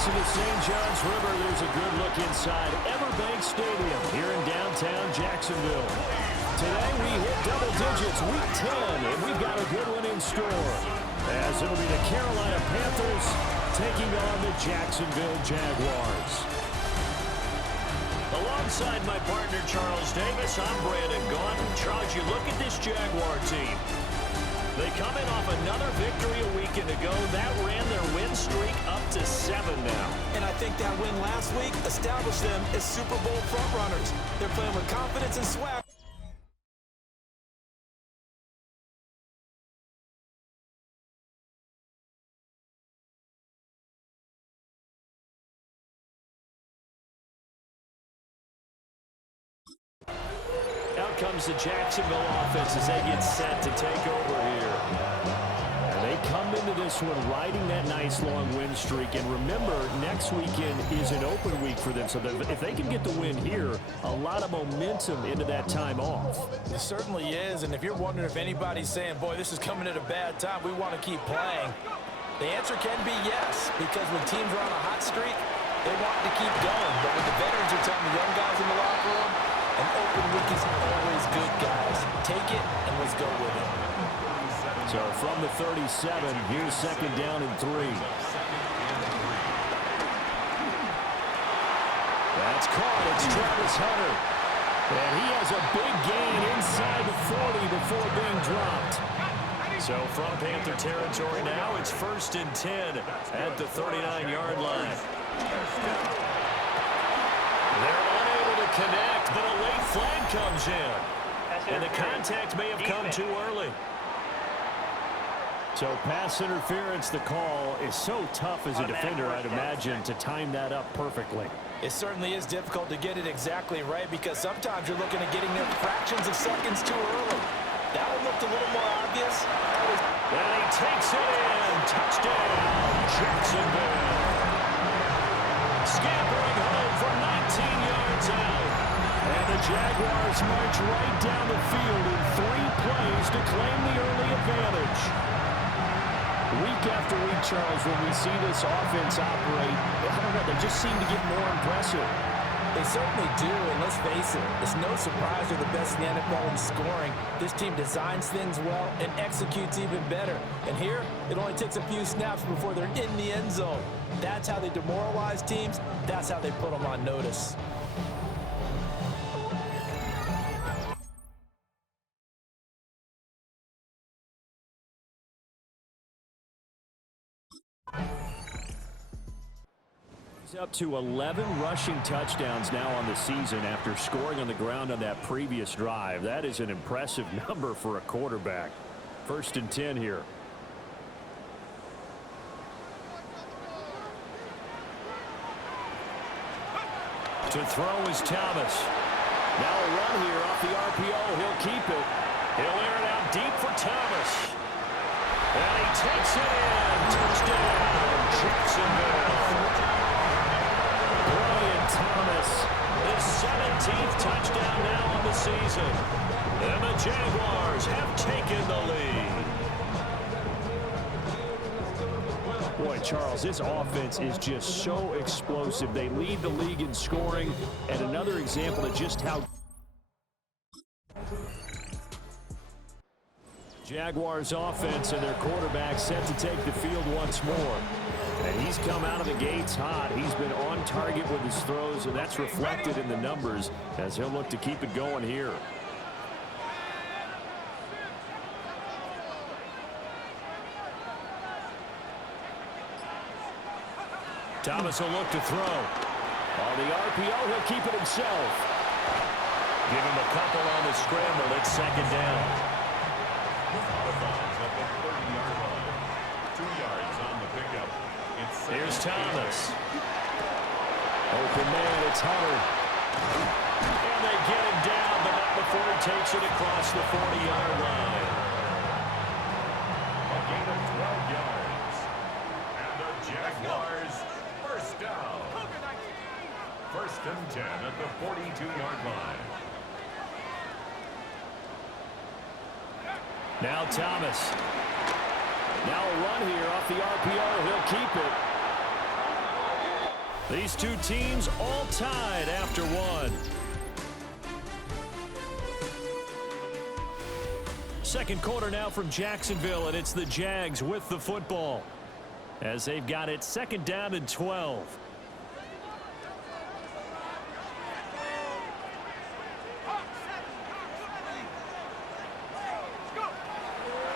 entrance of the St. John's River, there's a good look inside Everbank Stadium here in downtown Jacksonville. Today we hit double digits, week 10, and we've got a good one in store, as it'll be the Carolina Panthers taking on the Jacksonville Jaguars. Alongside my partner Charles Davis, I'm Brandon Gaudin. Charles, you look at this Jaguar team. They come in off another victory a weekend ago. That ran their win streak up to 7 now. And I think that win last week established them as Super Bowl frontrunners. They're playing with confidence and swag. Out comes the Jacksonville offense as they get set to take over here. And they come into this one riding that nice long win streak. And remember, next weekend is an open week for them. So if they can get the win here, a lot of momentum into that time off. It certainly is. And if you're wondering if anybody's saying, boy, this is coming at a bad time, we want to keep playing, the answer can be yes. Because when teams are on a hot streak, they want to keep going. But what the veterans are telling the young guys in the locker room, an open week is always good, guys. Take it, and let's go with it. So from the 37, here's second down and 3. That's caught. It's Travis Hunter. And he has a big gain inside the 40 before being dropped. So from Panther territory now, it's 1st and 10 at the 39-yard line. They're unable to connect, but a late flag comes in. And the contact may have come too early. So pass interference, the call is so tough as a defender, I'd imagine, to time that up perfectly. It certainly is difficult to get it exactly right because sometimes you're looking at getting there fractions of seconds too early. That one looked a little more obvious. And he takes it in. Touchdown, Jacksonville. Scampering home from 19 yards out. And the Jaguars march right down the field in 3 plays to claim the early advantage. Week after week, Charles, when we see this offense operate, I don't know, they just seem to get more impressive. They certainly do, and let's face it, it's no surprise they're the best in the NFL in scoring. This team designs things well and executes even better. And here, it only takes a few snaps before they're in the end zone. That's how they demoralize teams. That's how they put them on notice. He's up to 11 rushing touchdowns now on the season after scoring on the ground on that previous drive. That is an impressive number for a quarterback. 1st and 10 here. To throw is Thomas. Now a run here off the RPO. He'll keep it. He'll air it out deep for Thomas. And he takes it in. Touchdown, Jacksonville. Brian Thomas, his 17th touchdown now on the season. And the Jaguars have taken the lead. Boy, Charles, this offense is just so explosive. They lead the league in scoring, and another example of just how Jaguars offense and their quarterback set to take the field once more. And he's come out of the gates hot. He's been on target with his throws, and that's reflected in the numbers as he'll look to keep it going here. Thomas will look to throw. On the RPO, he'll keep it himself. Give him a couple on the scramble. It's 2nd down. Here's Thomas. Open man, it's Hunter. And they get him down, but not before he takes it across the 40-yard line. A gain of 12 yards. And the Jaguars first down. 1st and 10 at the 42-yard line. Now Thomas. Now a run here off the RPO. He'll keep it. These two teams all tied after one. Second quarter now from Jacksonville, and it's the Jags with the football as they've got it second down and 12.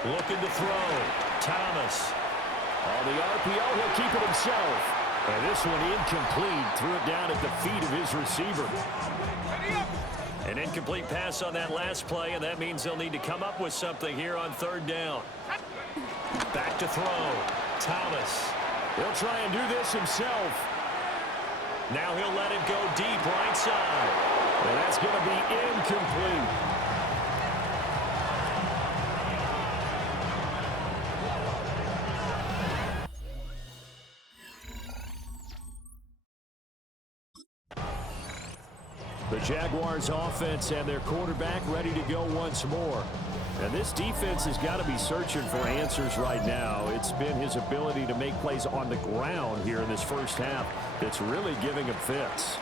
Looking to throw. Thomas. On the RPO, he'll keep it himself. And this one incomplete. Threw it down at the feet of his receiver. An incomplete pass on that last play, and that means they'll need to come up with something here on third down. Back to throw. Thomas. He'll try and do this himself. Now he'll let it go deep right side. And that's going to be incomplete. The Jaguars offense and their quarterback ready to go once more. And this defense has got to be searching for answers right now. It's been his ability to make plays on the ground here in this first half that's really giving him fits.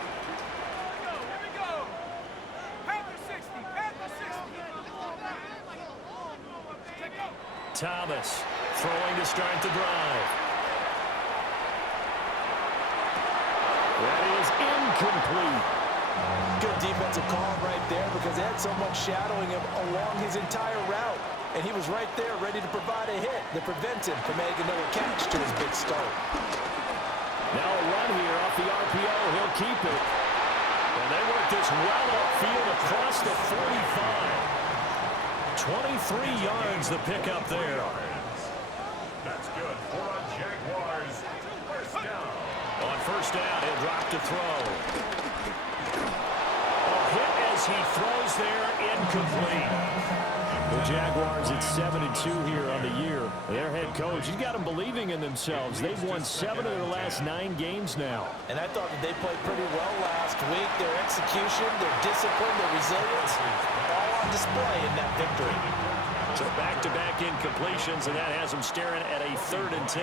Thomas throwing to start the drive. That is incomplete. Good defensive call right there because they had so much shadowing him along his entire route. And he was right there ready to provide a hit that prevents him from making another catch to his big start. Now a run here off the RPO. He'll keep it. And they work this well upfield across the 45. 23 yards the pickup there. That's good for a Jaguars first down. On first down, he'll drop to throw. Hit as he throws there, incomplete. The Jaguars at 7-2 here on the year. Their head coach, he's got them believing in themselves. They've won 7 of their last 9 games now. And I thought that they played pretty well last week. Their execution, their discipline, their resilience, all on display in that victory. So back-to-back incompletions, and that has them staring at a 3rd and 10.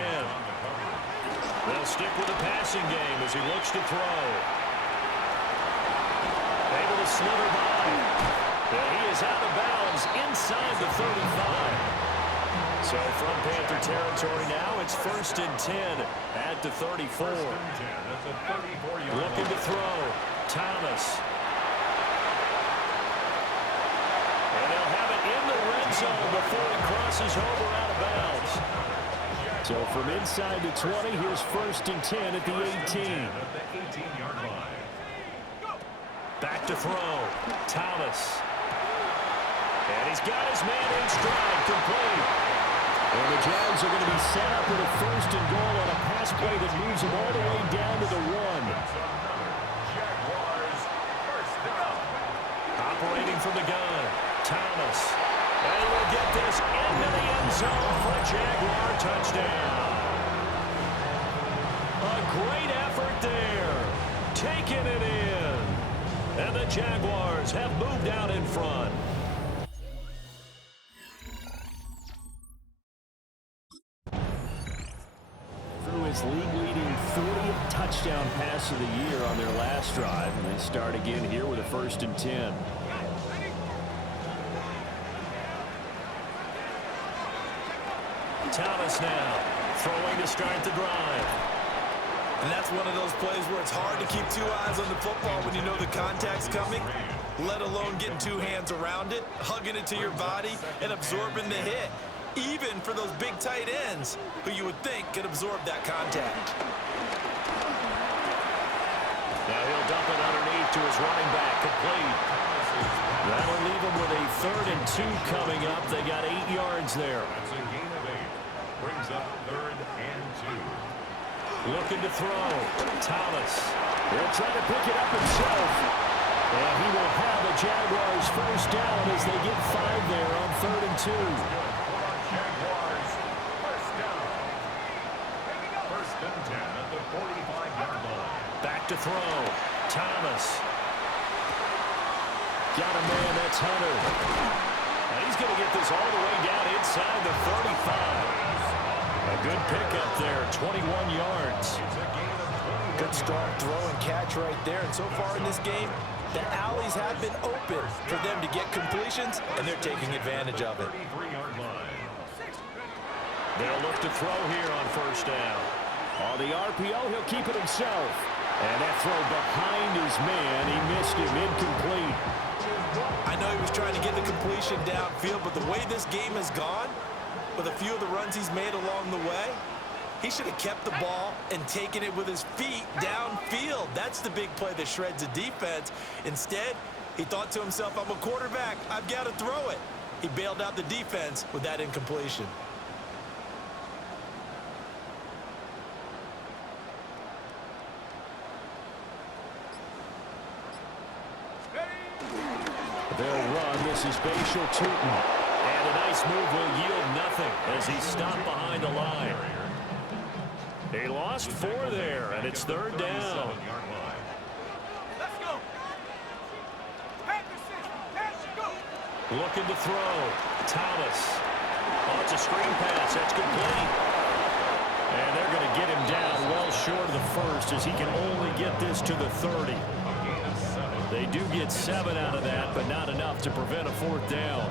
They'll stick with the passing game as he looks to throw. Able to slither by. And he is out of bounds inside the 35. So from Panther territory now, it's 1st and 10 at the 34. Looking to throw. Thomas. And they'll have it in the red zone before it crosses over out of bounds. So from inside the 20, here's 1st and 10 at the 18. Back to throw. Thomas. And he's got his man in stride, complete. And the Jags are going to be set up with a 1st and goal on a pass play that moves them all the way down to the 1. Jaguars first down. Operating from the gun. Thomas. And he will get this into the end zone for a Jaguar touchdown. A great effort there. Taking it in. And the Jaguars have moved out in front. Through his league-leading 40th touchdown pass of the year on their last drive. And they start again here with a 1st and 10. Thomas now throwing to start the drive. And that's one of those plays where it's hard to keep 2 eyes on the football when you know the contact's coming, let alone getting 2 hands around it, hugging it to your body, and absorbing the hit, even for those big tight ends who you would think could absorb that contact. Now he'll dump it underneath to his running back, complete. That'll leave him with a 3rd and 2 coming up. They got 8 yards there. That's a gain of 8. Brings up 3rd and 2. Looking to throw. Thomas. He'll try to pick it up himself. And he will have a Jaguars first down as they get 5 there on 3rd and 2. Jaguars first down. 1st and 10 at the 45-yard line. Back to throw. Thomas. Got a man, that's Hunter. And he's going to get this all the way down inside the 35. A good pickup there, 21 yards. It's a gain of 21. Good, strong throw and catch right there. And so far in this game, the alleys have been open for them to get completions, and they're taking advantage of it. They'll look to throw here on first down. On the RPO, he'll keep it himself. And that throw behind his man, he missed him, incomplete. I know he was trying to get the completion downfield, but the way this game has gone, with a few of the runs he's made along the way, he should have kept the ball and taken it with his feet downfield. That's the big play that shreds the defense. Instead, he thought to himself, I'm a quarterback, I've got to throw it. He bailed out the defense with that incompletion. They'll run. This is Bashal Tootin. And a nice move will yield nothing as he stopped behind the line. He lost 4 there, and it's third down. Let's go. Looking to throw. Thomas. Oh, it's a screen pass. That's complete. And they're going to get him down well short of the first as he can only get this to the 30. They do get 7 out of that, but not enough to prevent a 4th down.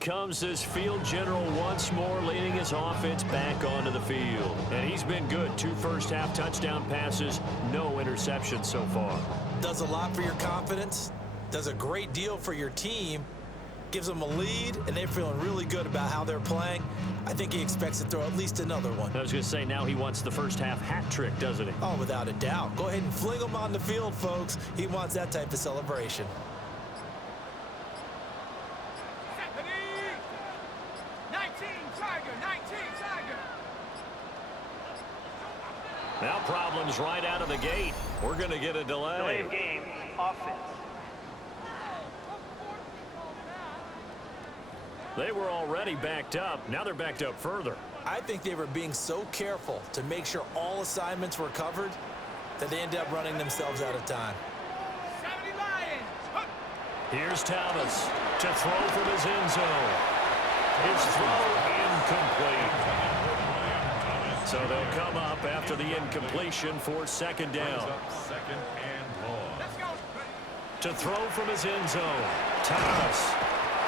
Comes this field general once more, leading his offense back onto the field. And he's been good. 2 first-half touchdown passes, no interceptions so far. Does a lot for your confidence, does a great deal for your team, gives them a lead, and they're feeling really good about how they're playing. I think he expects to throw at least another one. I was going to say, now he wants the first-half hat trick, doesn't he? Oh, without a doubt. Go ahead and fling him on the field, folks. He wants that type of celebration. 19 Tiger. Now problems right out of the gate. We're going to get a delay. Delay of game, offense. They were already backed up. Now they're backed up further. I think they were being so careful to make sure all assignments were covered that they ended up running themselves out of time. 70 Lions. Here's Thomas to throw from his end zone. His throw incomplete. So they'll come up after the incompletion for 2nd down. Second and long. Let's go. To throw from his end zone. Thomas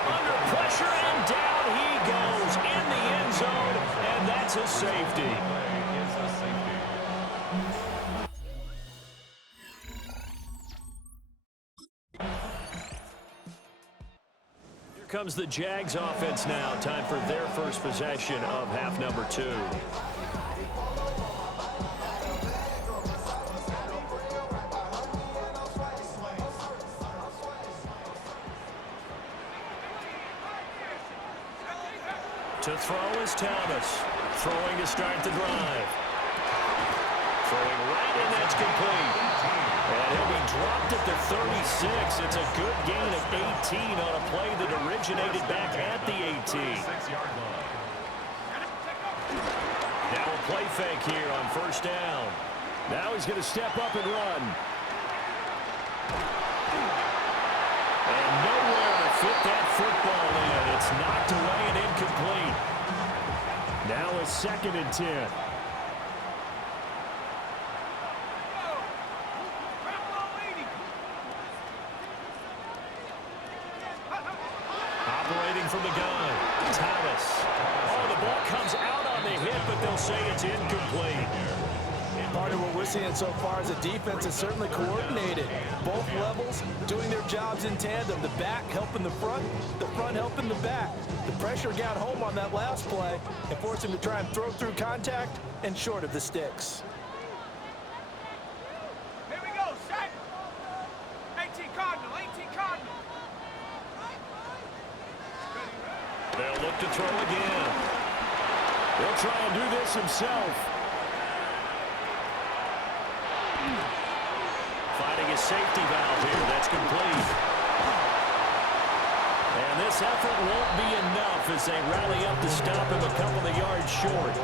under pressure, and down he goes in the end zone, and that's a safety. Here comes the Jags offense now. Time for their first possession of half number 2. To throw is Thomas. Throwing to start the drive. Throwing right in, that's complete. And he'll be dropped at the 36. It's a good gain of 18 on a play that originated back at the 18. 6-yard line. Now a play fake here on first down. Now he's going to step up and run. And nowhere to fit that football in. It's knocked away and incomplete. Now a 2nd and 10. Operating from the gun, Thomas. Oh, the ball comes out on the hit, but they'll say it's incomplete. Part of what we're seeing so far is the defense is certainly coordinated. Both levels doing their jobs in tandem. The back helping the front helping the back. The pressure got home on that last play and forced him to try and throw through contact and short of the sticks. Here we go, set. 18 Cardinal. They'll look to throw again. He'll try and do this himself. Finding a safety valve here. That's complete. And this effort won't be enough as they rally up to stop him a couple of yards short.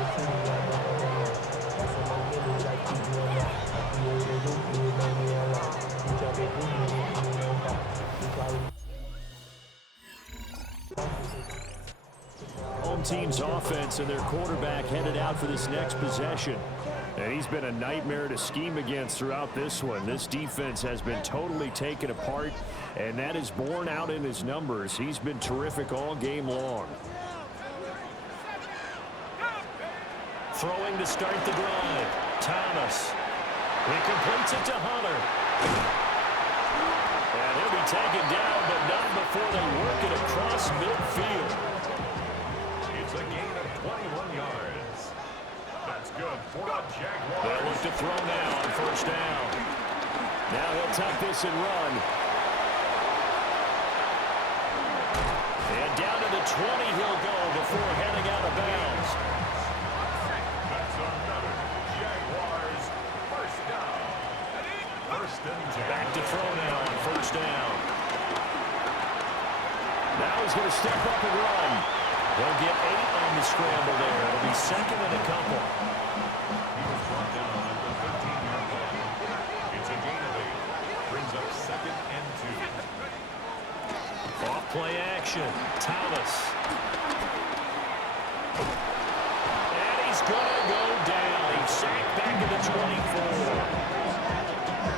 offense and their quarterback headed out for this next possession. And he's been a nightmare to scheme against throughout this one. This defense has been totally taken apart, and that is borne out in his numbers. He's been terrific all game long. Throwing to start the drive. Thomas. He completes it to Hunter. And he'll be taken down, but not before they work it across midfield. It's a gain of 21 yards. That's good for the Jaguars. They'll look to throw now on first down. Now he'll tuck this and run. And down to the 20 he'll go before heading out of bounds. That's another Jaguars first down. First and 10. Back to throw now on first down. Now he's going to step up and run. They'll get 8 on the scramble there. It'll be second and a couple. He was brought down at the 15-yard line. It's a gain of 8. Brings up second and 2. Off play action. Thomas. And he's going to go down. He's sacked back to the 24.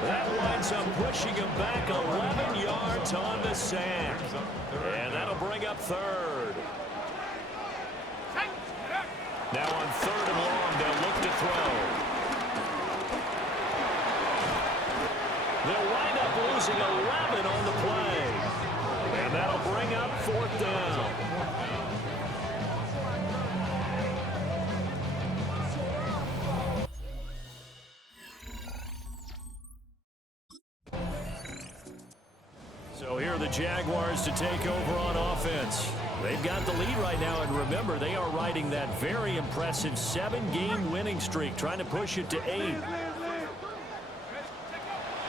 That winds up pushing him back 11 yards on the sack. And that'll bring up third. Now on third and long, they'll look to throw. They'll wind up losing 11 on the play. And that'll bring up fourth down. So here are the Jaguars to take over on offense. They've got the lead right now, and remember, they are riding that very impressive 7-game winning streak, trying to push it to 8.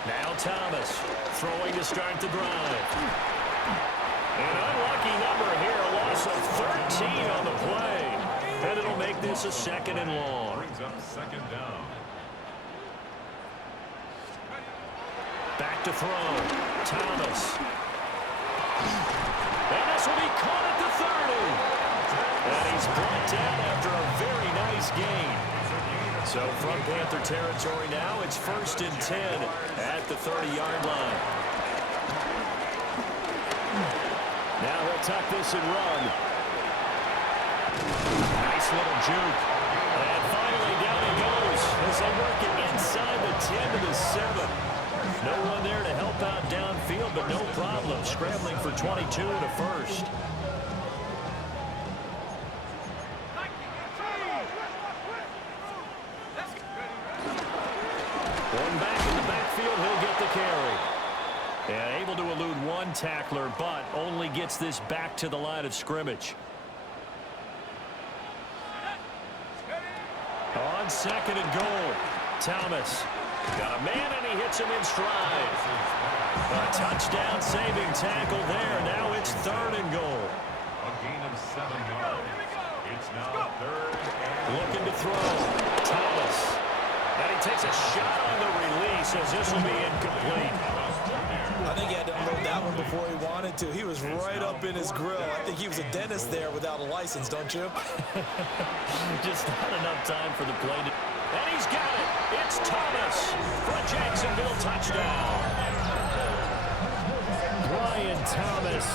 Now Thomas throwing to start the drive. An unlucky number here, a loss of 13 on the play. And it'll make this a second and long. Brings up second down. Back to throw. Thomas. And this will be caught at the 30. And he's brought down after a very nice gain. So from Panther territory now, it's first and 10 at the 30-yard line. Now he'll tuck this and run. Nice little juke. And finally down he goes as they work it inside the 10 to the 7. No one there to help out downfield, but no problem. Scrambling for 22 to first. One back in the backfield, he'll get the carry. And able to elude one tackler, but only gets this back to the line of scrimmage. On second and goal, Thomas. Got a man, and he hits him in stride. A touchdown saving tackle there. Now it's third and goal. A gain of 7 yards. It's now third and... Looking to throw. Thomas. And he takes a shot on the release as this will be incomplete. I think he had to unload that one before he wanted to. He was right up in his grill. I think he was a dentist there without a license, don't you? Just not enough time for the play to... And he's got it. It's Thomas for a Jacksonville touchdown. Brian Thomas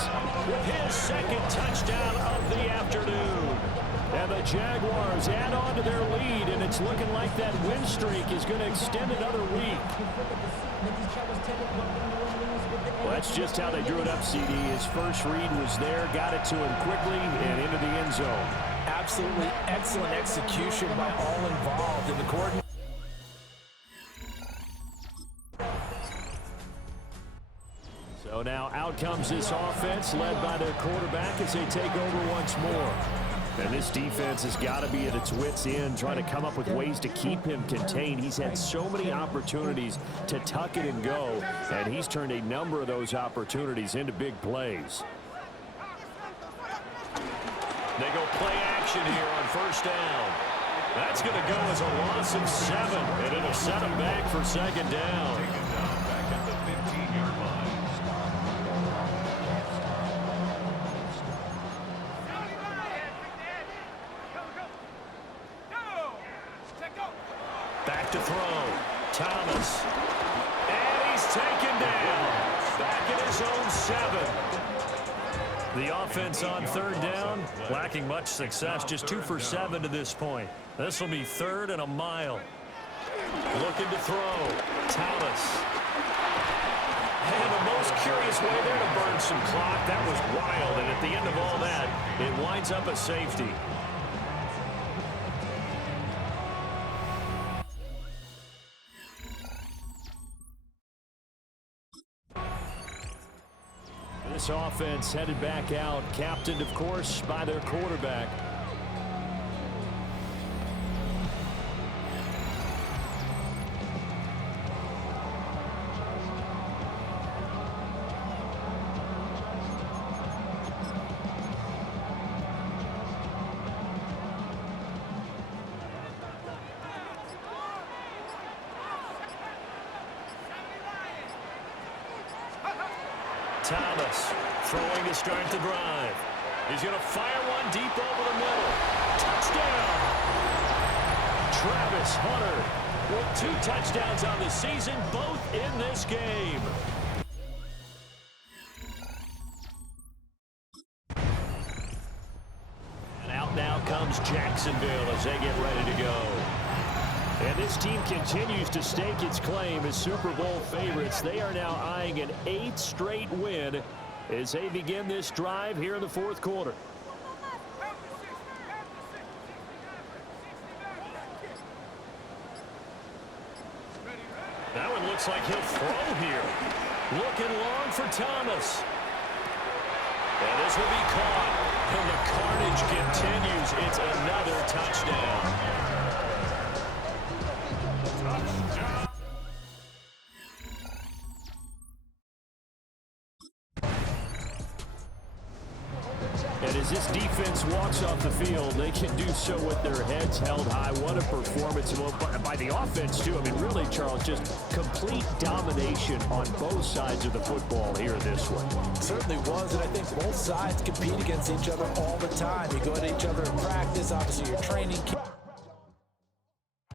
with his second touchdown of the afternoon. And the Jaguars add on to their lead, and it's looking like that win streak is going to extend another week. Well, that's just how they drew it up, CD. His first read was there, got it to him quickly, and into the end zone. Absolutely excellent execution by all involved in the coordinator. So now out comes this offense led by their quarterback as they take over once more. And this defense has got to be at its wits' end, trying to come up with ways to keep him contained. He's had so many opportunities to tuck it and go, and he's turned a number of those opportunities into big plays. They go play action here on first down. That's going to go as a loss of 7, and it'll set him back for second down. Taken down back at the 15-yard line. Back to throw. Thomas. And he's taken down. Back at his own 7. The offense on third down, lacking much success. Just 2 for 7 to this point. This will be 3rd and a mile. Looking to throw. Thomas. And the most curious way there to burn some clock. That was wild. And at the end of all that, it winds up a safety. This offense headed back out, captained, of course, by their quarterback. Thomas throwing to start the drive. He's going to fire one deep over the middle. Touchdown! Travis Hunter with 2 touchdowns on the season, both in this game. And out now comes Jacksonville as they get ready to go. And this team continues to stake its claim as Super Bowl favorites. They are now eyeing an 8th straight win as they begin this drive here in the 4th quarter. That one looks like he'll throw here. Looking long for Thomas. And this will be caught. And the carnage continues. It's another touchdown. And as this defense walks off the field, they can do so with their heads held high. What a performance by the offense, too. I mean, really, Charles, just complete domination on both sides of the football here in this one. It certainly was, and I think both sides compete against each other all the time. You go at each other in practice, obviously your training camp.